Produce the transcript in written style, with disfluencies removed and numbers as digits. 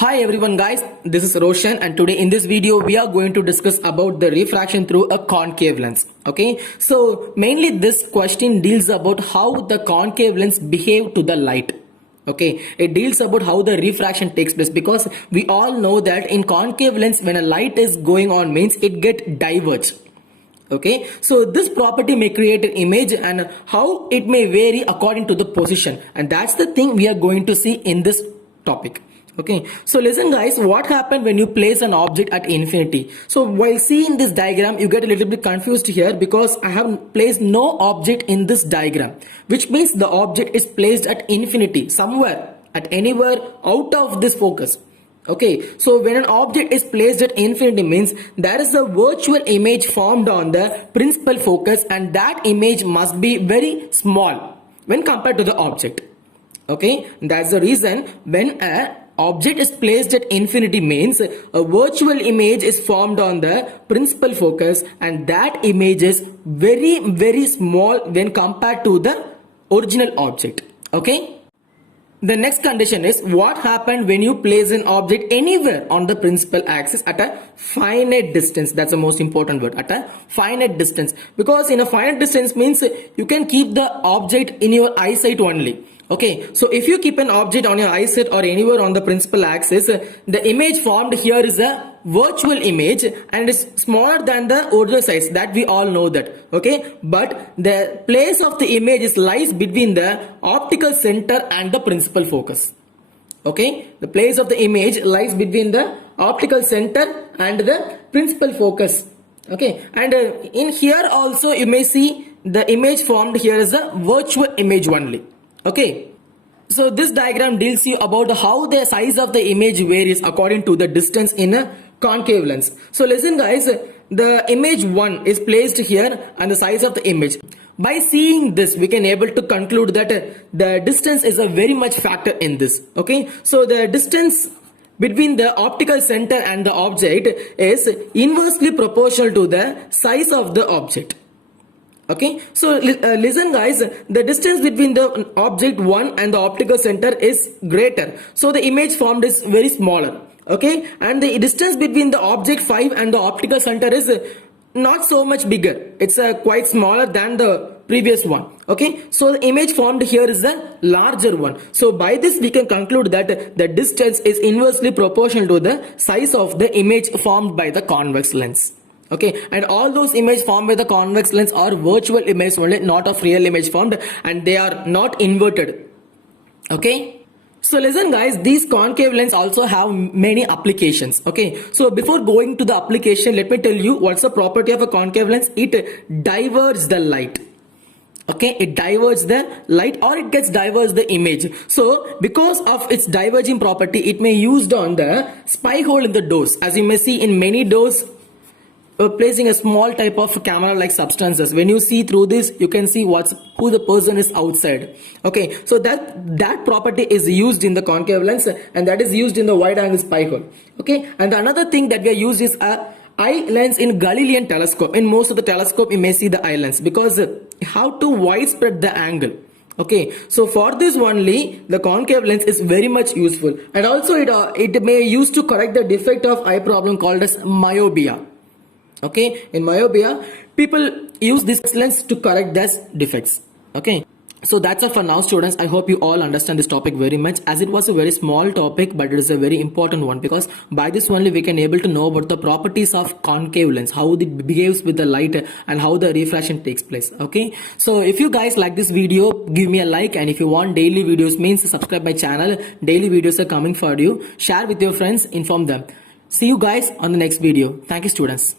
Hi everyone guys, this is Roshan and today in this video we are going to discuss about the refraction through a concave lens. Okay, so mainly this question deals about how the concave lens behave to the light. Okay, it deals about how the refraction takes place because we all know that in concave lens when a light is going on means it get diverged. Okay, so this property may create an image and how it may vary according to the position, and that's the thing we are going to see in this topic. Okay, so listen guys, what happened when you place an object at infinity? So while seeing this diagram you get a little bit confused here because I have placed no object in this diagram, which means the object is placed at infinity, somewhere at anywhere out of this focus. Okay, so when an object is placed at infinity means there is a virtual image formed on the principal focus, and that image must be very small when compared to the object. Okay, that's the reason when a object is placed at infinity means a virtual image is formed on the principal focus, and that image is very small when compared to the original object. Okay, the next condition is what happened when you place an object anywhere on the principal axis at a finite distance. That's the most important word, at a finite distance, because in a finite distance means you can keep the object in your eyesight only. Okay, so if you keep an object on your eyesight or anywhere on the principal axis, the image formed here is a virtual image and is smaller than the original size, that we all know that. Okay, but the place of the image is lies between the optical center and the principal focus. Okay, the place of the image lies between the optical center and the principal focus. Okay, and in here also you may see the image formed here is a virtual image only. Okay, so this diagram deals you about how the size of the image varies according to the distance in a concave lens. So listen guys, the image 1 is placed here and the size of the image. By seeing this we can able to conclude that the distance is a very much factor in this. Okay, so the distance between the optical center and the object is inversely proportional to the size of the object. Okay, so listen guys, the distance between the object 1 and the optical center is greater, so the image formed is very smaller. Okay, and the distance between the object 5 and the optical center is not so much bigger, it's quite smaller than the previous one. Okay, so the image formed here is the larger one. So by this we can conclude that the distance is inversely proportional to the size of the image formed by the convex lens. Okay, and all those images formed by the convex lens are virtual images only, not of real image formed, and they are not inverted. Okay, so listen guys, these concave lens also have many applications. Okay, so before going to the application, let me tell you what's the property of a concave lens. It diverges the light. Okay, it diverges the light or it gets diverged the image. So because of its diverging property, it may used on the spy hole in the doors. As you may see in many doors, placing a small type of camera like substances, when you see through this you can see who the person is outside. Okay, so that property is used in the concave lens, and that is used in the wide angle spy hole. Okay, and another thing that we are used is a eye lens in Galilean telescope. In most of the telescope you may see the eye lens because how to widespread the angle. Okay, so for this only the concave lens is very much useful, and also it may used to correct the defect of eye problem called as myopia. Okay, in myopia people use this lens to correct these defects. Okay, so that's all for now students. I hope you all understand this topic very much, as it was a very small topic but it is a very important one, because by this only we can able to know about the properties of concave lens, how it behaves with the light and how the refraction takes place. Okay, so if you guys like this video, give me a like, and if you want daily videos means subscribe my channel. Daily videos are coming for you. Share with your friends, inform them. See you guys on the next video. Thank you students.